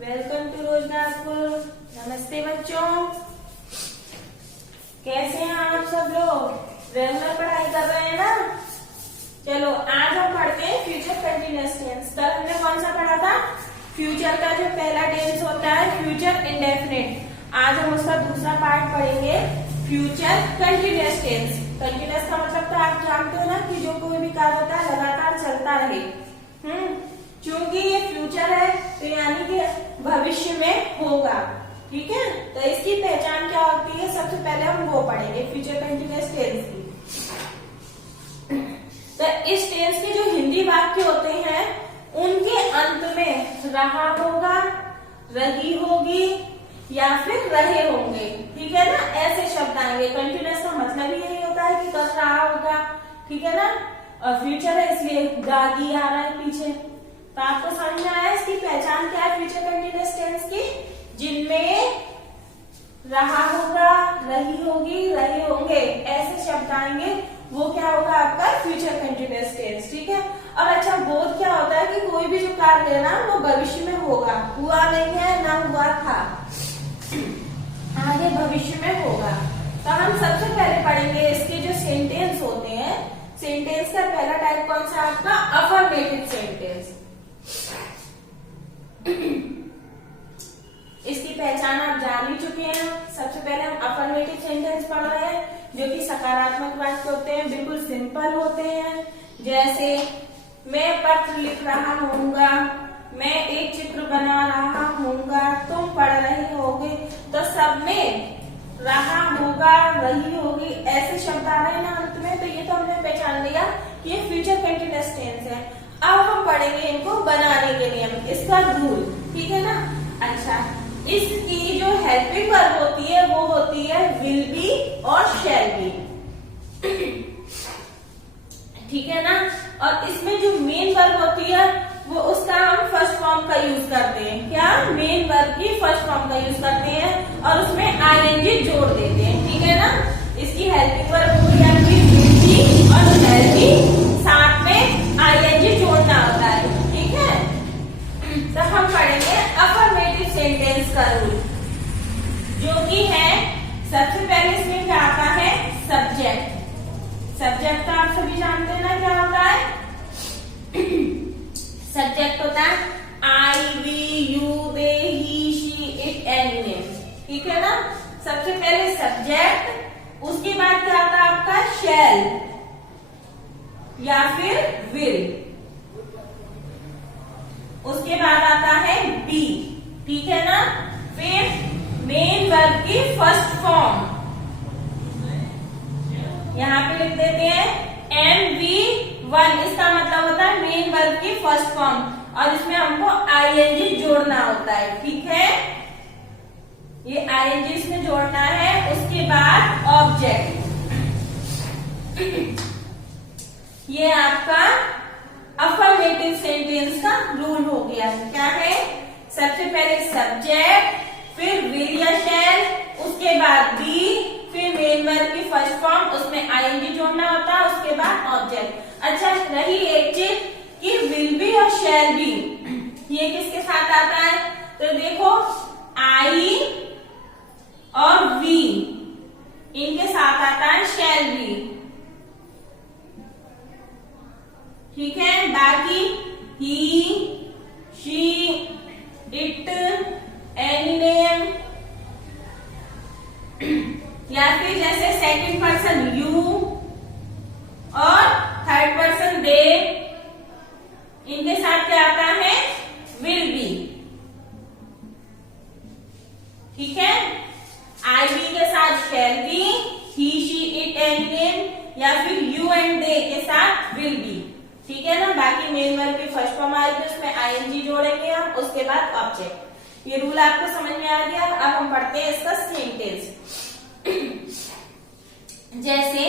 Welcome to रोजनापुर। नमस्ते बच्चों, कैसे हैं आप सब लोग? रेगुलर पढ़ाई कर रहे हैं ना? चलो आज हम पढ़ते हैं फ्यूचर कंटिन्यूअस टेंस। कल हमने कौन सा पढ़ा था? फ्यूचर का जो पहला टेंस होता है फ्यूचर इंडेफिनिट। आज हम उसका दूसरा पार्ट पढ़ेंगे, फ्यूचर कंटिन्यूअस टेंस। कंटिन्यूअस का मतलब तो आप जानते हो ना कि जो कोई भी कार्य होता है लगातार चलता रहे। क्योंकि ये फ्यूचर है तो यानी कि भविष्य में होगा। ठीक है, तो इसकी पहचान क्या होती है? सबसे पहले हम वो पढ़ेंगे फ्यूचर कंटिन्यूअस टेंस की। तो इस टेंस के जो हिंदी वाक्य होते हैं उनके अंत में रहा होगा, रही होगी या फिर रहे होंगे। ठीक है ना, ऐसे शब्द आएंगे। कंटिन्यूअस का मतलब ही यही होता है कि कर रहा होगा। ठीक है ना, और फ्यूचर है इसलिए गागी आ रहा है पीछे। तो आपको समझ में आया इसकी पहचान क्या है फ्यूचर कंटिन्यूअस टेंस की? जिनमें रहा होगा, रही होगी, रहे होंगे ऐसे शब्द आएंगे, वो क्या होगा आपका फ्यूचर कंटिन्यूअस टेंस। ठीक है, और अच्छा बोध क्या होता है कि कोई भी जो कार्य है ना वो भविष्य में होगा, हुआ नहीं है ना हुआ था, आगे भविष्य में होगा। तो हम सबसे पहले पढ़ेंगे इसके जो सेंटेंस होते हैं। सेंटेंस का पहला टाइप कौन सा आपका? Affirmative sentence. इसकी पहचान आप जान ही चुके हैं। सबसे पहले हम अफर्मेटिव सेंटेंस पढ़ रहे हैं जो कि सकारात्मक वाक्य होते हैं, बिल्कुल सिंपल होते हैं। जैसे मैं पत्र लिख रहा होऊंगा, मैं एक चित्र बना रहा होऊंगा, तुम पढ़ रहे होगे। तो सब में रहा होगा, रही होगी ऐसे शब्द आ रहे हैं ना अंत में, तो ये तो हमने पहचान लिया कि ये फ्यूचर कंटिन्यूअस टेंस है। अब हम पढ़ेंगे इनको बनाने के नियम, इसका रूल। ठीक है ना? अच्छा, इसकी जो हेल्पिंग वर्ब होती है वो होती है विल बी और शैल बी। ठीक है ना? और इसमें जो मेन वर्ब होती है वो उसका हम फर्स्ट फॉर्म का यूज करते हैं। क्या? मेन वर्ब की फर्स्ट फॉर्म का यूज करते हैं और उसमें आईएनजी जोड़ देते हैं। ठीक है ना? इसकी हेल्पिंग वर्ब होगी आपकी विल बी और शैल बी, साथ में आईएनजी जोड़ना होता है। ठीक है, तो हम पढ़ेंगे अफर्मेटिव सेंटेंस का रूल, जो कि है सबसे पहले इसमें क्या आता है? सब्जेक्ट। सब्जेक्ट तो आप सभी जानते हैं ना क्या होता है? सब्जेक्ट होता है I, we, you, they, he, she, it, any name. ठीक है ना? सबसे पहले सब्जेक्ट, उसके बाद क्या आता है आपका? शैल या फिर विल, उसके बाद आता है बी। ठीक है ना? फिर मेन वर्ब की फर्स्ट फॉर्म यहां पे लिख देते हैं MV1। इसका मतलब होता है मेन वर्ब की फर्स्ट फॉर्म, और इसमें हमको आईएनजी जोड़ना होता है। ठीक है, ये आईएनजी इसमें जोड़ना है। उसके बाद ऑब्जेक्ट, ये आपका अफर्मेटिव सेंटेंस का रूल हो गया। क्या है? सबसे पहले सब्जेक्ट, फिर विल या शैल, उसके बाद बी, फिर मेन वर्ब की फर्स्ट फॉर्म, उसमें आईएनजी जोड़ना होता है, उसके बाद ऑब्जेक्ट। अच्छा, रही एक चीज कि विल बी और शैल बी, ये किसके साथ आता है? तो देखो आई और वी, इनके साथ आता है शैल बी। ठीक है, बाकी ही, शी, इट, एनी नेम, या फिर जैसे सेकंड पर्सन यू और थर्ड पर्सन दे, इनके साथ क्या आता है? Will B. ठीक है, आई बी के साथ shall be, he, she, it, any name, या फिर यू एंड दे के साथ विल बी। ठीक है ना? बाकी मेन वर्ब की फर्स्ट फॉर्म आएगी, उसमें आईएनजी जोड़ेंगे हम, उसके बाद ऑब्जेक्ट। ये रूल आपको समझ में आ गया। अब हम पढ़ते हैं इसका सेंटेंस। जैसे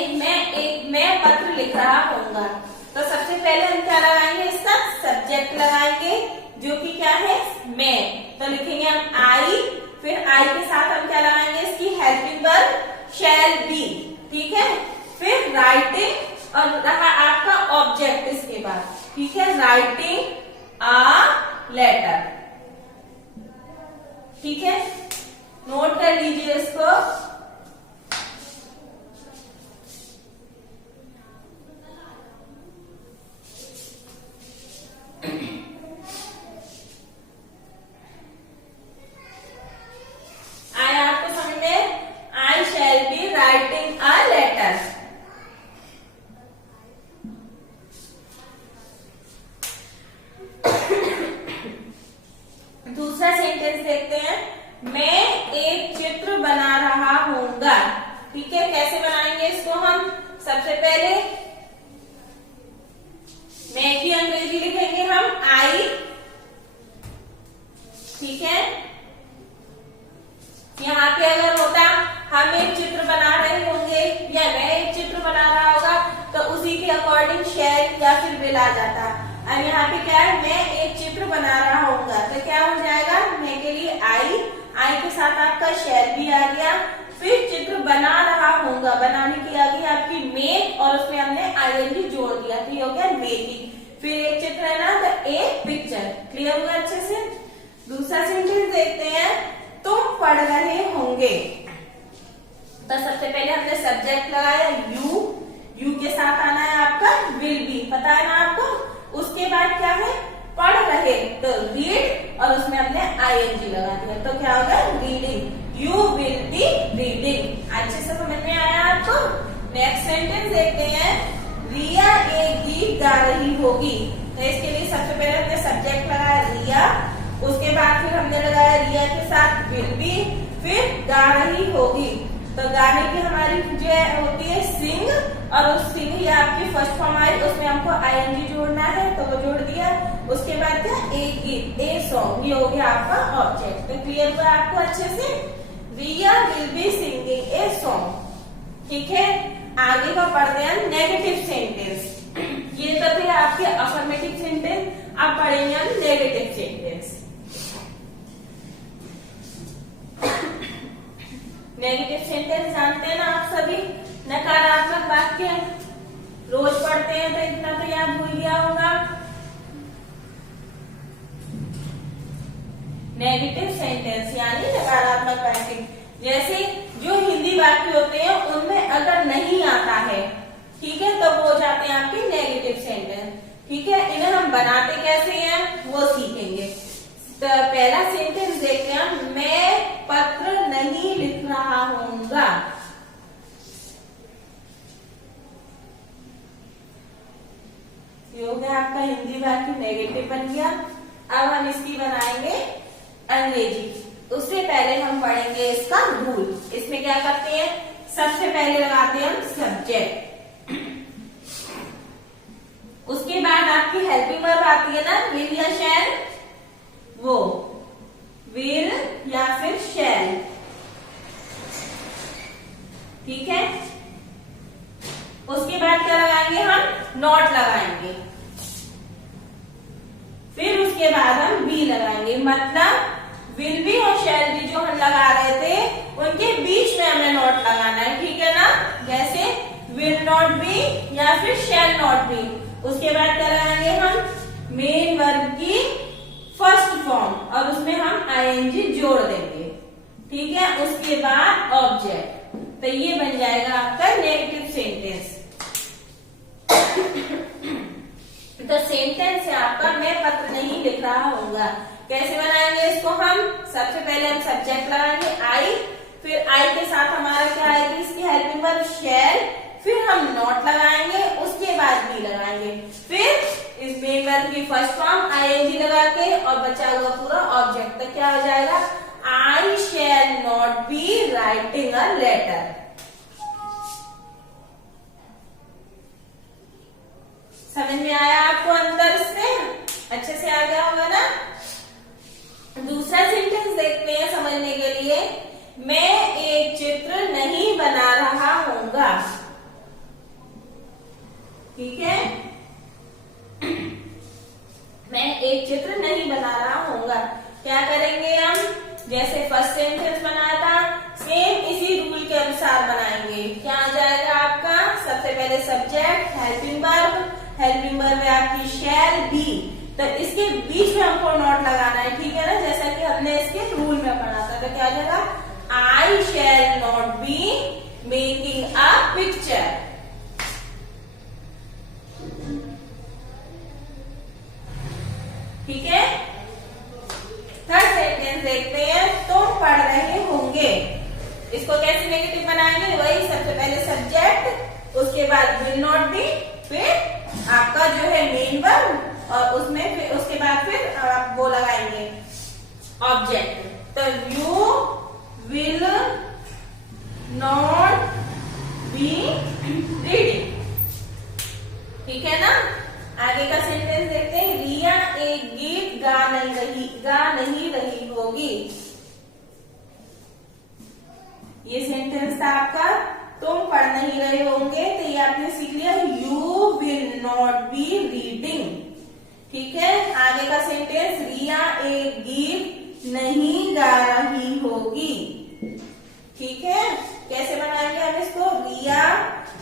मैं पत्र लिख रहा होऊंगा, तो सबसे पहले हम क्या लगाएंगे? इसका सब्जेक्ट लगाएंगे, जो कि क्या है? मैं। तो लिखेंगे हम आई, फिर आई के साथ हम क्या लगाएंगे? इसकी हेल्पिंग वर्ब शैल बी। ठीक है, फिर राइटिंग और रहा आपका ऑब्जेक्ट इसके बाद। ठीक है, राइटिंग अ लेटर। ठीक है, नोट कर लीजिए इसको। आया आपको समझ में? I shall be writing a letter. दूसरा सेंटेंस देखते हैं, मैं एक चित्र बना रहा हूँगा। ठीक है, कैसे बनाएंगे इसको हम? सबसे पहले मैं की अंग्रेजी लिखेंगे हम आई। ठीक है, यहाँ पे अगर होता हम एक चित्र बना रहे होंगे या मैं एक चित्र बना रहा होगा तो उसी के अकॉर्डिंग शैल या फिर विल आ जाता। अब यहाँ पे क्या है, मैं एक चित्र बना रहा हूँगा तो क्या हो जाएगा, मैं के लिए आई, आई के साथ आपका शैल भी आ गया, फिर चित्र बना रहा हूँगा, बनाने की आ गई आपकी मेक और उसमें हमने आईएनजी जोड़ दिया तो ये हो गया मेकिंग। फिर एक चित्र है ना तो एक पिक्चर। क्लियर हुआ अच्छे से? दूसरा सेंटेंस देखते हैं, तुम पढ़ रहे होंगे। तो सबसे पहले हमने सब्जेक्ट लगाया यू, यू के साथ आना है आपका विल बी, पता है ना आपको। उसके बाद क्या है, पढ़ रहे तो रीड और उसमें हमने आईएनजी लगा दिया तो क्या होगा, reading. You will be reading. अच्छे से समझ में आया आपको? नेक्स्ट सेंटेंस देखते हैं, रिया एक गीत गा रही होगी। तो इसके लिए सबसे पहले हमने सब्जेक्ट लगाया रिया, उसके बाद फिर हमने लगाया रिया के साथ विल बी, फिर गा रही होगी। तो गाने की हमारी जो होती है सिंग और उस सिंग ही आपकी फर्स्ट फॉर्म आई, उसमें हमको आईएनजी जोड़ना है तो वो जोड़ दिया। उसके बाद क्या, एक गीत, ए सॉन्ग, ये हो गया आपका ऑब्जेक्ट। तो क्लियर हुआ आपको अच्छे से? Riya will be singing a song. ठीक है, आगे का पढ़ते हैं नेगेटिव सेंटेंस। ये तो थे आपके अफर्मेटिव सेंटेंस, अब पढ़ेंगे हम नेगेटिव सेंटेंस। नेगेटिव सेंटेंस जानते हैं ना आप सभी, नकारात्मक वाक्य रोज पढ़ते हैं तो इतना तो याद हो गया होगा। नेगेटिव सेंटेंस यानी नकारात्मक वाक्य, जैसे जो हिंदी वाक्य होते हैं उनमें अगर नहीं आता है, ठीक है, तो वो हो जाते हैं आपके नेगेटिव सेंटेंस। ठीक है, इन्हें हम बनाते कैसे हैं वो सीखेंगे। तो पहला सेंटेंस देखते हैं, मैं पत्र नहीं लिख रहा हूँगा। ये हो गया आपका हिंदी वाक्य, नेगेटिव बन गया। अब हम इसकी बनाएंगे अंग्रेजी। उससे पहले हम पढ़ेंगे इसका रूल। इसमें क्या करते हैं, सबसे पहले लगाते हैं हम सब्जेक्ट, उसके बाद आपकी हेल्पिंग वर्ब आती है ना, विल या शैल, वो विल या फिर शैल। ठीक है, उसके बाद क्या लगाएंगे हम, नॉट लगाएंगे, फिर उसके बाद हम बी लगाएंगे। मतलब विल बी और शैल बी जो हम लगा रहे थे उनके बीच में हमें नॉट लगाना है। ठीक है ना, जैसे विल नॉट बी या फिर शैल नॉट बी। उसके बाद क्या लगाएंगे हम, मेन वर्ब की फर्स्ट फॉर्म और उसमें हम आईएनजी जोड़ देंगे। ठीक है, उसके बाद ऑब्जेक्ट। तो ये बन जाएगा आपका नेगेटिव सेंटेंस। तो सेंटेंस है आपका, मैं पत्र नहीं लिख रहा हूँगा। कैसे बनाएंगे इसको हम, सबसे पहले हम सब्जेक्ट लगाएंगे आई, फिर आई के साथ हमारा क्या आएगी, इसकी हेल्पिंग वर्ब शैल, फिर हम नॉट लगाएंगे, उसके बाद बी लगाएंगे, फिर इस मेन वर्ब की फर्स्ट फॉर्म आईएनजी लगा के और बचा हुआ पूरा ऑब्जेक्ट। तो क्या हो जाएगा, I shall not be writing a letter. समझ में आया आपको अंदर से? अच्छे से आ गया होगा ना। दूसरा सेंटेंस देखते हैं समझने के लिए, मैं एक चित्र नहीं बना रहा हूँगा। ठीक है, मैं एक चित्र नहीं बना रहा हूँगा। क्या करेंगे हम, जैसे फर्स्ट सेंटेंस बनाया था सेम इसी रूल के अनुसार बनाएंगे। क्या आ जाएगा आपका, सबसे पहले subject, helping verb, helping verb है आपकी शैल बी, तो इसके बीच में हमको नॉट लगाना है। ठीक है ना, जैसा कि हमने इसके रूल में पढ़ा आंसर क्या आ जाएगा? I shall not be making a picture. ठीक है। थर्ड सेंटेंस देखते हैं। तुम पढ़ रहे होंगे, इसको कैसे नेगेटिव बनाएंगे? वही सबसे पहले सब्जेक्ट, उसके बाद विल नॉट बी, फिर आपका जो है मेन वर्ब और उसमें फिर उसके बाद फिर आप वो लगाएंगे ऑब्जेक्ट। तो you will not B reading. ठीक है ना। आगे का सेंटेंस देखते हैं। रिया एक गीत गा नहीं रही होगी। ये सेंटेंस था आपका तुम पढ़ नहीं रहे होंगे, तो ये आपने सीख लिया you will not B reading. ठीक है। आगे का सेंटेंस रिया एक गीत नहीं गा रही होगी। ठीक है। कैसे बनाएंगे हम इसको? रिया,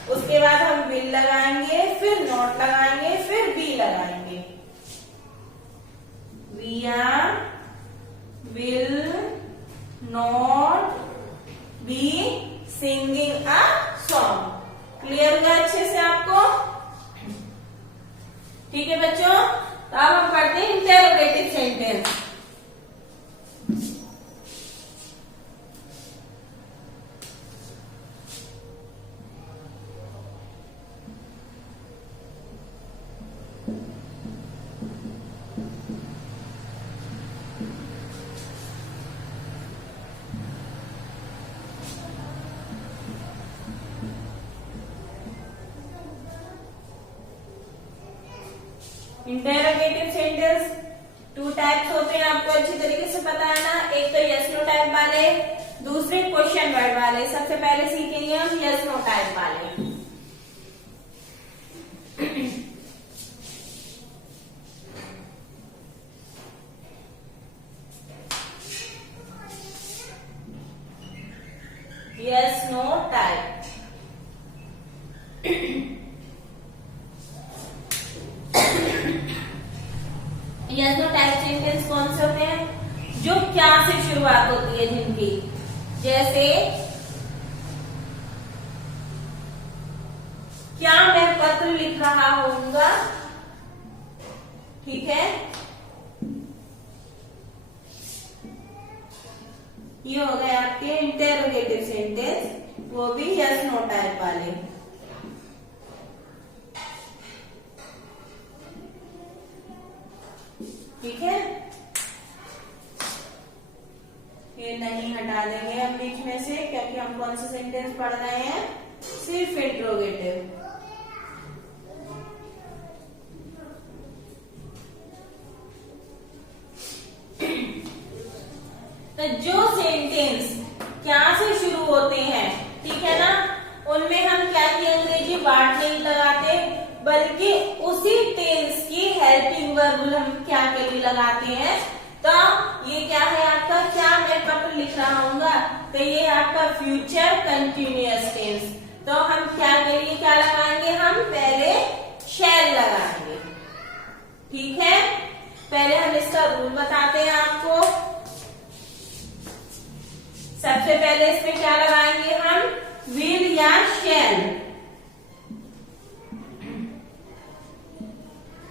उसके बाद हम विल लगाएंगे, फिर नॉट लगाएंगे, फिर बी लगाएंगे। Riya will not be singing a song. Clear हुआ अच्छे से आपको? ठीक है बच्चों। तो अब हम पढ़ते हैं interrogative sentence. Interrogative sentence two types होते हैं, आपको अच्छी तरीके से पता है ना। एक तो यस नो टाइप वाले, दूसरे क्वेश्चन वर्ड वाले। सबसे पहले सीखेंगे हम यस नो टाइप वाले। Yes no type. Yes no type sentence कौन से होते हैं? जो क्या से शुरुआत होती है जिनकी, जैसे क्या मैं पत्र लिख रहा होऊंगा। ठीक है। ये हो गए आपके इंटेरोगेटिव सेंटेंस, वो भी यस नो टाइप वाले। ठीक है। ये नहीं हटा देंगे हम बीच में से, क्योंकि हम कौन से सेंटेंस पढ़ रहे हैं? सिर्फ इंट्रोगेटिव। तो जो सेंटेंस क्या से शुरू होते हैं, ठीक है ना, उनमें हम क्या की अंग्रेजी वाट नहीं लगाते, बल्कि उसी टेंस की हेल्पिंग वर्ब हम क्या के लिए लगाते हैं। तो ये क्या है आपका? क्या मैं पत्र लिख रहा हूँगा, तो ये आपका फ्यूचर कंटिन्यूअस टेंस। तो हम क्या के लिए क्या लगाएंगे? हम पहले शैल लगाएंगे। ठीक है। पहले हम इसका रूल बताते हैं आपको। सबसे पहले इसमें क्या लगाएंगे हम? विल या शैल।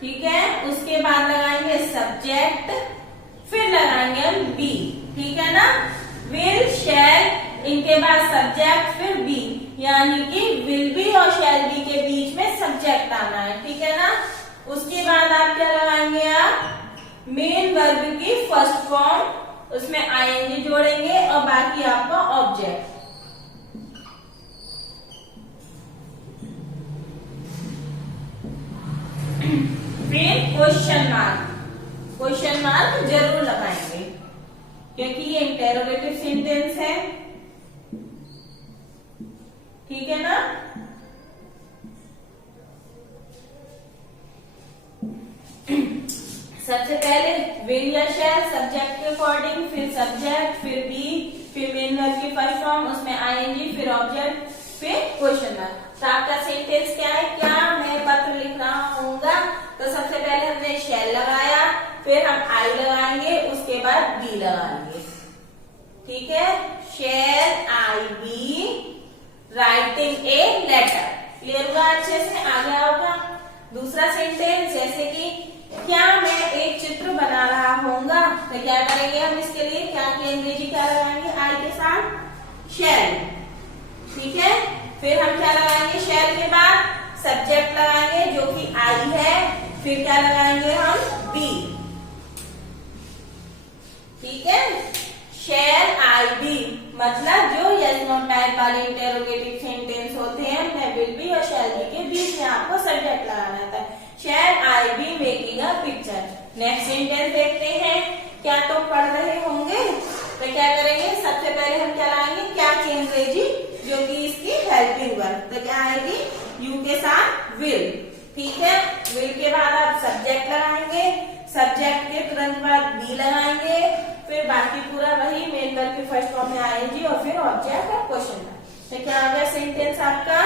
ठीक है। उसके बाद लगाएंगे सब्जेक्ट, फिर लगाएंगे हम बी। ठीक है ना। विल, शैल, इनके बाद सब्जेक्ट, फिर बी, यानी कि विल बी और शैल बी के बीच में सब्जेक्ट आना है। ठीक है ना। उसके बाद आप क्या लगाएंगे? आप मेन वर्ब की फर्स्ट फॉर्म, उसमें आईएनजी जोड़ेंगे और बाकी आपका ऑब्जेक्ट। फिर क्वेश्चन मार्क जरूर लगाएंगे, क्योंकि ये इंटेरोगेटिव सेंटेंस है। ठीक है ना। सबसे पहले विल या शैल, सब्जेक्ट के अकॉर्डिंग, फिर सब्जेक्ट, फिर बी, फिर मेन वर्ब की फर्स्ट फॉर्म, उसमें आईएनजी, फिर ऑब्जेक्ट, फिर क्वेश्चन मार्क। तो आपका सेंटेंस क्या है? क्या मैं पत्र लिख रहा हूँगा। तो सबसे पहले हमने शैल लगाया, फिर हम आई लगाएंगे, उसके बाद बी लगाएंगे। ठीक है। Writing a letter. क्लियर हुआ अच्छे से, आ गया होगा। दूसरा सेंटेंस जैसे कि क्या मैं एक चित्र बना रहा होऊंगा, तो क्या करेंगे हम इसके लिए, क्या की अंग्रेजी क्या लगाएंगे, आई के साथ शैल। ठीक है, फिर हम क्या लगाएंगे, शैल के बाद सब्जेक्ट लगाएंगे जो कि आई है, फिर क्या लगाएंगे हम, बी। ठीक है, शैल आई बी मतलब जो यस नो टाइप वाले इंटेरोगेटिव सेंटेंस होते हैं उनमें विल बी और शैल बी के बीच में आपको सब्जेक्ट लगाना था। Shall I be making a picture. Next sentence देखते हैं, क्या तुम पढ़ रहे होंगे, तो क्या करेंगे, सबसे पहले हम क्या लगाएंगे, क्या की अंग्रेजी जो कि इसकी हेल्पिंग वर्ब, तो क्या आएगी, यू के साथ विल। ठीक है, विल के बाद आप सब्जेक्ट लगाएंगे, सब्जेक्ट के तुरंत बाद बी लगाएंगे, फिर बाकी पूरा वही मेन वर्ब के फर्स्ट फॉर्म में आएगी और फिर ऑब्जेक्ट और क्वेश्चन। तो क्या आ गया सेंटेंस आपका,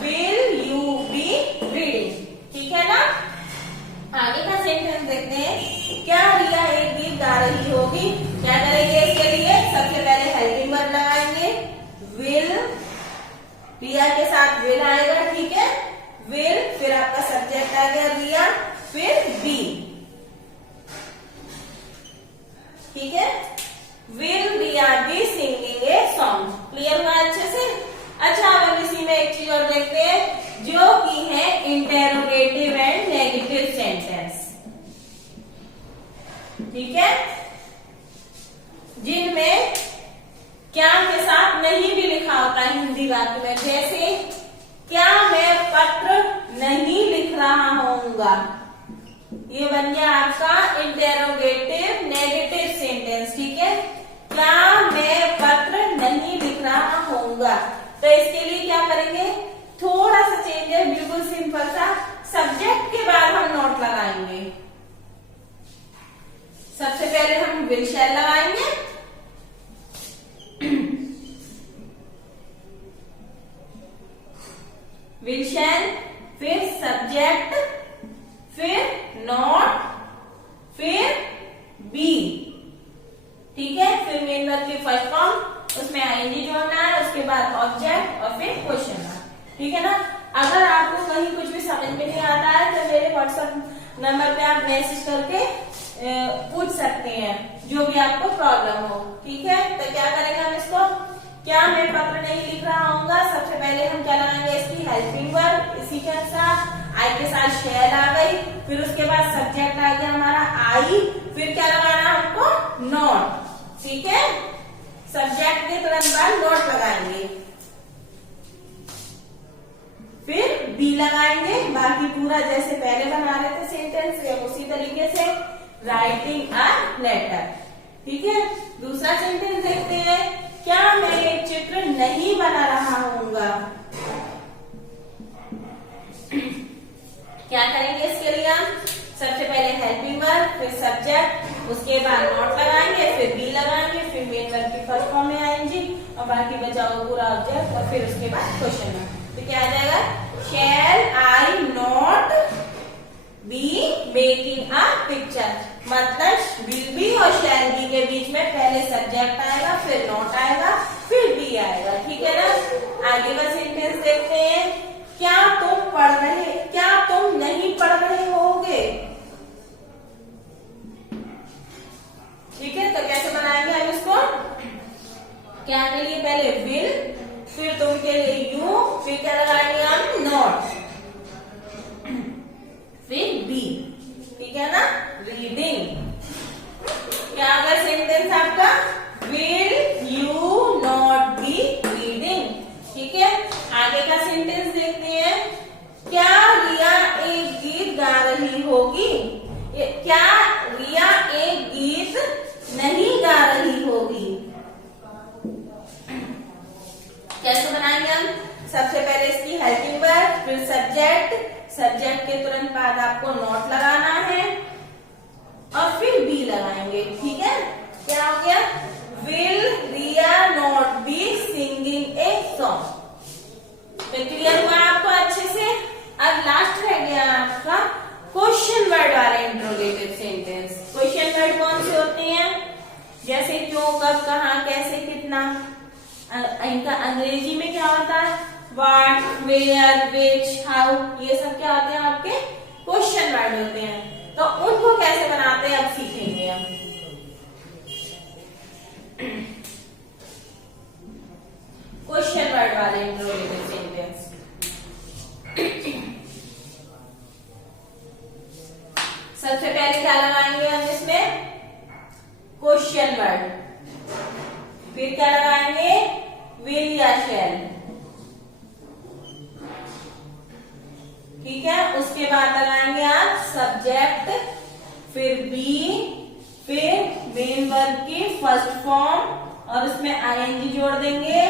विल यू बी रीडिंग। ठीक है ना, आगे का सेंटेंस देखते हैं, क्या रिया एक गीत गा रही होगी, क्या करेंगे इसके लिए, सबसे पहले हेल्पिंग वर्ब लगाएंगे, विल, रिया के साथ विल आएगा। ठीक है, विल, फिर आपका सब्जेक्ट आ गया रिया, फिर बी। ठीक है, will Riya be singing a song. Clear हुआ अच्छे से। अच्छा, अब इसी में एक चीज और देखते हैं जो कि है इंटेरोगेटिव एंड नेगेटिव सेंटेंस। ठीक है, जिनमें क्या के साथ नहीं भी लिखा होता है हिंदी वाक्य में, जैसे क्या मैं पत्र नहीं लिख रहा होऊंगा, ये बन गया आपका इंटेरोगेटिव नेगेटिव सेंटेंस। ठीक है, क्या मैं पत्र नहीं लिख रहा होऊंगा, तो इसके लिए क्या करेंगे, थोड़ा सा चेंज है, बिल्कुल सिंपल सा, सब्जेक्ट के बाद हम नॉट लगाएंगे। सबसे पहले हम विल शैल लगाएंगे, विल शैल, फिर सब्जेक्ट, फिर नॉट, फिर बी। ठीक है, फिर मेन वर्ब की फर्स्ट फॉर्म, उसमें आईएनजी जोड़ना है, उसके बाद ऑब्जेक्ट और फिर क्वेश्चन मार्क। ठीक है ना, अगर आपको कहीं कुछ भी समझ में नहीं आता है तो मेरे व्हाट्सएप नंबर पे आप मैसेज करके पूछ सकते हैं, जो भी आपको प्रॉब्लम हो। ठीक है, तो क्या करेंगे हम इसको, क्या मैं पत्र नहीं लिख रहा होऊंगा, सबसे पहले हम क्या लगाएंगे, इसकी हेल्पिंग वर्ब, इसी के साथ आई के साथ शैल आ गई, फिर उसके बाद सब्जेक्ट आ गया हमारा आई, फिर क्या लगाना हमको, नॉट। ठीक है, सब्जेक्ट के तुरंत बाद नॉट लगाएंगे, फिर बी लगाएंगे, बाकी पूरा जैसे पहले बना रहे थे सेंटेंस सेम उसी तरीके से, राइटिंग अ लेटर। ठीक है, दूसरा सेंटेंस देखते हैं, क्या मैं एक चित्र नहीं बना रहा होऊंगा, क्या करेंगे इसके लिए हम, सबसे पहले हेल्पिंग वर्ब, फिर सब्जेक्ट, उसके बाद नॉट लगाएंगे, फिर बी लगाएंगे, फिर मेन वर्ब की फर्स्ट फॉर्म में आएंगे और बाकी बचा हुआ पूरा ऑब्जेक्ट और फिर उसके बाद क्वेश्चन मार्क। तो क्या आ जाएगा, shall I not be making a picture, मतलब विल बी और शैल बी के बीच में पहले सब्जेक्ट आएगा, फिर नॉट आएगा, फिर बी आएगा। ठीक है ना, आगे का सेंटेंस देखते हैं, क्या तुम पढ़ रहे, क्या तुम नहीं पढ़ रहे होगे। ठीक है, तो कैसे बनाएंगे हम इसको, क्या के लिए पहले विल, फिर तुम के लिए यू, फिर क्या लगाएंगे हम, नॉट, फिर बी। ठीक है ना, रीडिंग। क्या अगर सेंटेंस आपका, will you not be reading. ठीक है, आगे का सेंटेंस देखते हैं, क्या रिया एक गीत गा रही होगी, क्या रिया एक गीत नहीं गा रही होगी। कैसे बनाएंगे हम, सबसे पहले इसकी हेल्पिंग वर्ब, फिर सब्जेक्ट, सब्जेक्ट के तुरंत बाद आपको नॉट लगाना है और फिर बी लगाएंगे। ठीक है, क्या हो गया, will Riya not be singing a song. तो क्लियर हुआ आपको अच्छे से। अब लास्ट रह गया आपका क्वेश्चन वर्ड वाले इंट्रोगेटिव सेंटेंस। क्वेश्चन वर्ड कौन से होते हैं, जैसे क्यों, कब, कहाँ, कैसे, कितना। इनका अंग्रेजी में क्या होता है, व्हाट, वेयर, विच, हाउ, ये सब क्या होते हैं आपके क्वेश्चन वर्ड होते हैं। तो उनको कैसे बनाते हैं अब सीखेंगे हम। क्वेश्चन वर्ड वाले इंट्रोगेटिव सेंटेंस। सबसे पहले क्या लगाएंगे हम इसमें, क्वेश्चन वर्ड, फिर क्या लगाएंगे, विल या शैल, ठीक है। उसके बाद लगाएंगे आप सब्जेक्ट, फिर बी, फिर मेन वर्ब की फर्स्ट फॉर्म और उसमें आईएनजी जोड़ देंगे,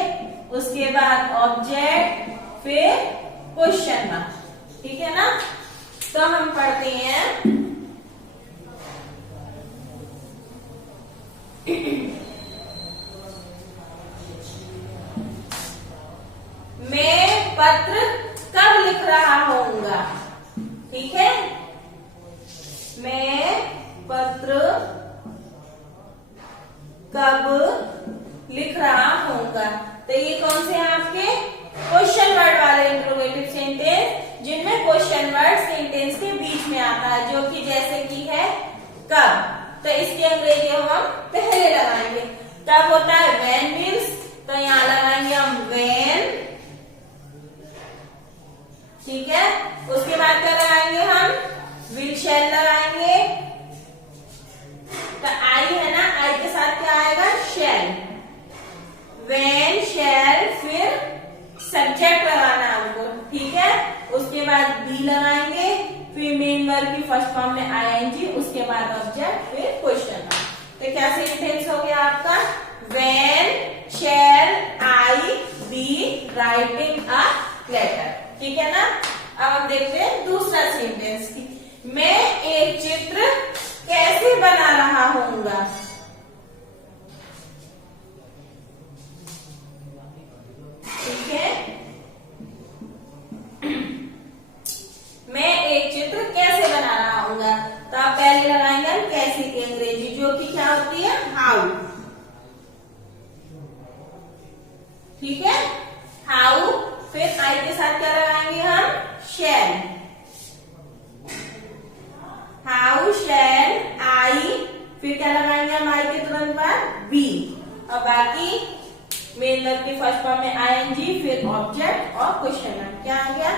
उसके बाद ऑब्जेक्ट, फिर क्वेश्चन मार्क, ठीक है ना। तो हम पढ़ते हैं मैं पत्र कब लिख रहा होऊंगा, ठीक है। मैं पत्र कब लिख रहा होऊंगा। तो ये कौन से हैं आपके क्वेश्चन वर्ड वाले इंट्रोगेटिव सेंटेंस, जिनमें क्वेश्चन वर्ड सेंटेंस के बीच में आता है, जो कि जैसे कि है कब। तो इसकी अंग्रेजी हम पहले लगाएंगे, कब होता है व्हेन मीन्स, तो यहां लगाएंगे हम व्हेन, ठीक है। उसके बाद क्या लगाएंगे हम, विल शैल लगाएंगे। तो आई है ना, आई के साथ क्या आएगा, शैल, व्हेन शैल, फिर सब्जेक्ट लगाना हमको, ठीक है। उसके बाद बी लगाएंगे, फिर मेन वर्ब की फर्स्ट फॉर्म में आईएनजी, उसके बाद ऑब्जेक्ट, फिर क्वेश्चन मार्क। तो क्या सेंटेंस हो गया आपका, when shall I be writing a letter, ठीक है ना। अब हम देखते हैं दूसरा सेंटेंस की, मैं एक चित्र कैसे बना रहा होऊंगा, ठीक है। मैं एक चित्र कैसे बना रहा होऊंगा, तो आप पहले लगाएंगे हम कैसे की अंग्रेजी, जो कि क्या होती है हाउ, ठीक है। हाउ, फिर आई के साथ क्या लगाएंगे हम, शैल, हाउ शैल आई, फिर क्या लगाएंगे हम आई के तुरंत बाद बी, और बाकी मेन वर्ब की फर्स्ट फॉर्म में आईएनजी, फिर ऑब्जेक्ट और क्वेश्चन मार्क। क्या आ गया,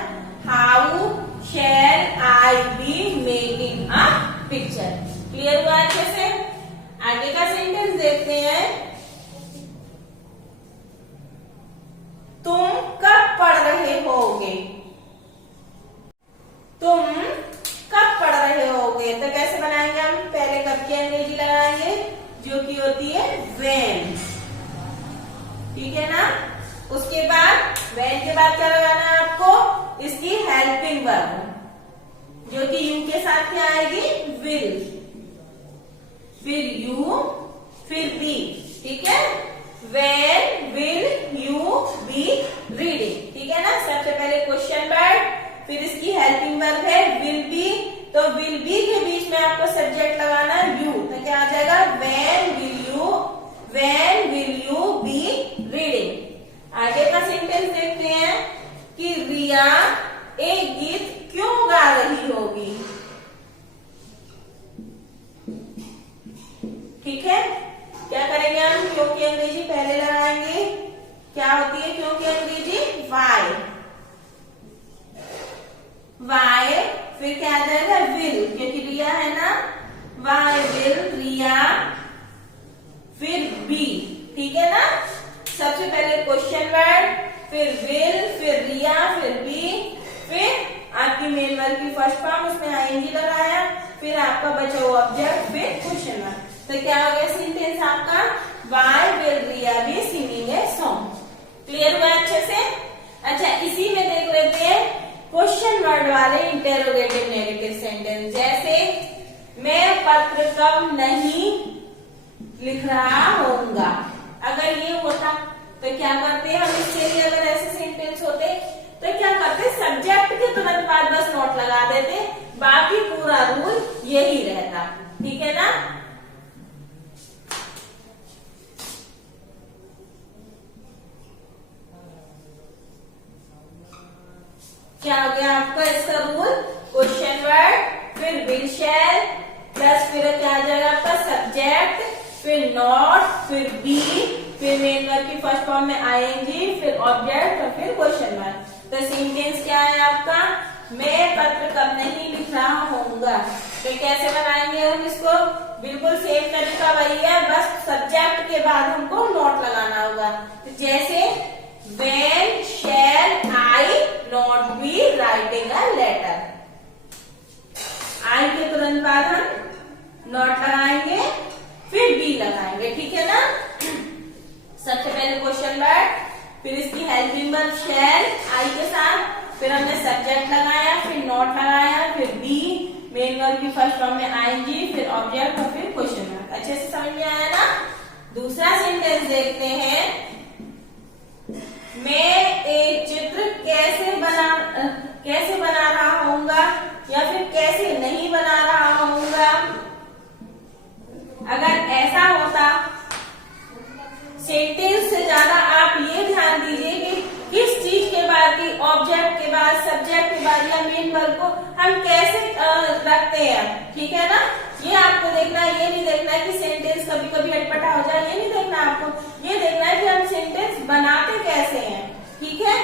how shell I be making a picture. Clear हुआ अच्छे से। आगे का सेंटेंस देखते हैं, तुम कब पढ़ रहे होगे, तुम कब पढ़ रहे होगे। तो कैसे बनाएंगे हम, पहले कब की अंग्रेजी लगाएंगे, जो कि होती है व्हेन, ठीक है ना। उसके बाद व्हेन के बाद क्या लगाना है आपको, इसकी हेल्पिंग वर्ब, जो कि यू के साथ क्या आएगी, विल, फिर यू, फिर बी, ठीक है। When will you be reading, ठीक है ना। सबसे पहले क्वेश्चन वर्ड, फिर इसकी हेल्पिंग वर्ब है विल बी, तो विल बी के बीच में आपको सब्जेक्ट लगाना है यू, तो क्या आ जाएगा, when will you be reading. आगे का सेंटेंस देखते हैं कि रिया एक गीत क्यों गा रही होगी, ठीक है। क्या करेंगे हम, क्यों की अंग्रेजी पहले लगाएंगे, क्या होती है क्यों की अंग्रेजी, वाई, वाई, फिर क्या आ जाएगा विल, क्योंकि रिया है ना, वाई विल रिया, फिर बी, ठीक है ना। सबसे पहले क्वेश्चन वर्ड, फिर विल, फिर रिया, फिर बी, फिर आपकी मेन वर्ब की फर्स्ट फॉर्म, उसमें आईएनजी लगाया, फिर आपका बचा हुआ ऑब्जेक्ट, फिर क्वेश्चन वर्ड। तो क्या हो गया सेंटेंस आपका, why will Riya be singing a song. Clear हुआ अच्छे से। अच्छा, इसी में देख लेते हैं क्वेश्चन वर्ड वाले इंटेरोगेटिव नेगेटिव सेंटेंस, जैसे मैं पत्र कब नहीं लिख रहा होऊंगा। अगर ये होता तो क्या करते हम इसके लिए, अगर ऐसे सेंटेंस होते तो क्या करते, सब्जेक्ट के तुरंत बाद बस नोट लगा देते, बाकी पूरा रूल यही रहता, ठीक है ना। द रूल, क्वेश्चन वर्ड, फिर विल शैल, प्लस फिर क्या आ जाएगा आपका सब्जेक्ट, फिर नॉट, फिर बी, फिर मेन वर्ब की फर्स्ट फॉर्म में आईएनजी, फिर ऑब्जेक्ट और फिर क्वेश्चन वर्ड। तो सेंटेंस क्या है आपका, मैं पत्र कब नहीं लिख रहा होऊंगा। तो कैसे बनाएंगे हम इसको, बिल्कुल सेम तरीका वही है, बस सब्जेक्ट के बाद हमको नॉट लगाना होगा। तो जैसे when shall I not be writing a letter, I के तुरंत बाद हम नॉट लगाएंगे, फिर बी लगाएंगे, ठीक है ना। सबसे पहले क्वेश्चन वर्ड, फिर इसकी हेल्पिंग वर्ब शैल आई के साथ, फिर हमने सब्जेक्ट लगाया, फिर नॉट लगाया, फिर बी, मेन वर्ब की फर्स्ट फॉर्म में आईएनजी, फिर ऑब्जेक्ट और फिर क्वेश्चन वर्ड। अच्छे से समझ में आया ना। दूसरा सेंटेंस देखते हैं, मैं एक चित्र कैसे बना रहा होऊंगा या फिर कैसे नहीं बना रहा होऊंगा। अगर ऐसा होता, सेंटेंस से ज्यादा आप ये ध्यान दीजिए कि किस चीज के बाद की ऑब्जेक्ट के बाद, सब्जेक्ट के बाद या मेन वर्ब को हम कैसे रखते हैं, ठीक है ना। ये आपको देखना है, ये नहीं देखना है कि सेंटेंस कभी कभी अटपटा हो जाए, ये नहीं देखना आपको, ये देखना है कि हम सेंटेंस बनाते कैसे हैं, ठीक है।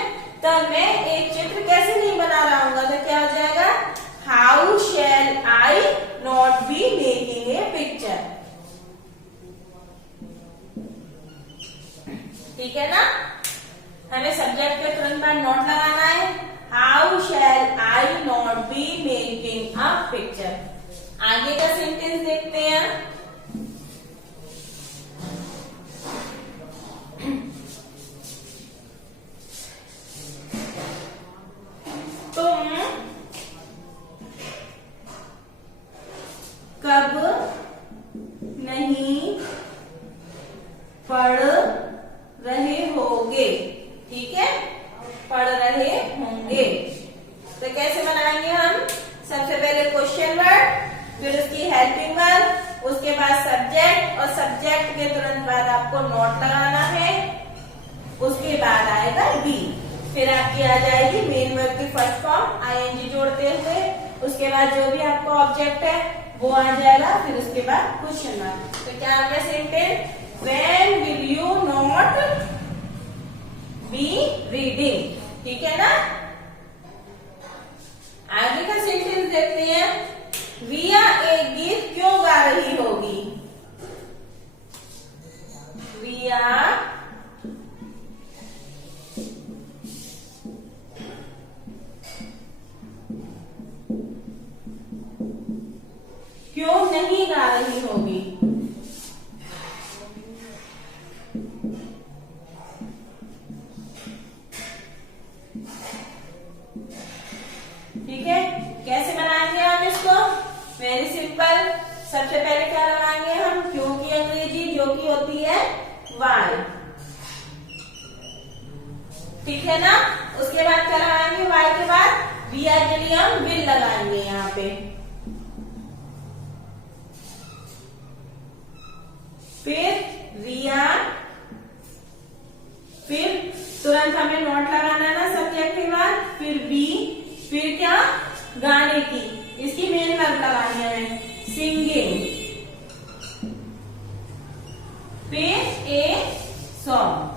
तो मैं एक चित्र कैसे नहीं बना रहा हूँ, तो क्या हो जाएगा, how shell I not be making a picture, ठीक है ना। हमें सब्जेक्ट के तुरंत बाद नॉट लगाना है, how shell I not be making a picture. आगे का सेंटेंस देखते हैं, तुम कब नहीं पढ़ रहे होगे, ठीक है, पढ़ रहे होंगे। तो कैसे बनाएंगे हम, सबसे पहले क्वेश्चन वर्ड, फिर उसकी हेल्पिंग वर्ब, उसके बाद सब्जेक्ट, और सब्जेक्ट के तुरंत बाद आपको नॉट लगाना है, उसके बाद आएगा बी, फिर आपकी आ जाएगी मेन वर्ब की फर्स्ट फॉर्म आईएनजी जोड़ते हुए, उसके बाद जो भी आपका ऑब्जेक्ट है वो आ जाएगा, फिर उसके बाद क्वेश्चन वर्ड। तो क्या आ गया sentence, when will you not be reading, ठीक है ना। आगे का सेंटेंस देखते हैं, रिया एक गीत क्यों गा रही होगी, रिया क्यों नहीं गा रही होगी। ठीक है, कैसे बनाएंगे हम इसको, वेरी सिंपल। सबसे पहले क्या लगाएंगे हम, क्यों की अंग्रेजी जो की होती है वाई, ठीक है ना। उसके बाद क्या लगाएंगे, वाई के बाद रिया के लिए हम विल लगाएंगे यहाँ पे, फिर रिया, फिर तुरंत हमें नॉट लगाना है ना सब्जेक्ट के बाद, फिर बी, फिर क्या, गाने की, इसकी मेन वर्ब लगानी है सिंगिंग, फिर ए सॉन्ग।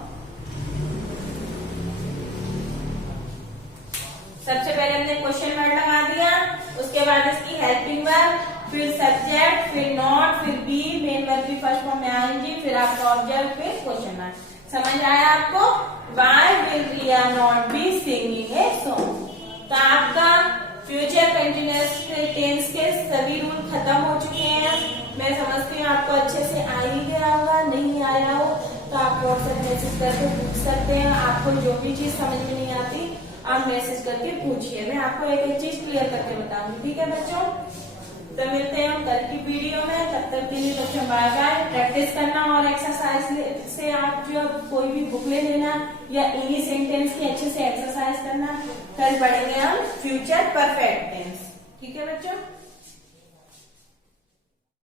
सबसे पहले हमने क्वेश्चन वर्ड लगा दिया, उसके बाद इसकी हेल्पिंग वर्ब, फिर सब्जेक्ट, फिर नॉट, फिर बी, मेन वर्ब की फर्स्ट फॉर्म में आएंगी, फिर आपका ऑब्जेक्ट, फिर क्वेश्चन वर्ड। समझ आया आपको, why will Riya not be singing a song. तो आपका फ्यूचर कंटिन्यूअस टेंस के सभी रूल खत्म हो चुके हैं। मैं समझती हूँ आपको अच्छे से आ ही गया होगा, नहीं आया हो तो आप व्हाट्सएप मैसेज करके पूछ सकते हैं। आपको जो भी चीज समझ में नहीं आती आप मैसेज करके पूछिए, मैं आपको एक एक चीज क्लियर करके बताऊंगी, ठीक है बच्चों। तो मिलते हैं हम कल की वीडियो में, तब तक के लिए बच्चों बाय बाय। प्रैक्टिस करना और एक्सरसाइज से आप जो कोई भी बुक ले लेना या इन्हीं सेंटेंस की अच्छे से एक्सरसाइज करना। कल पढ़ेंगे हम फ्यूचर परफेक्ट टेंस, ठीक है बच्चों।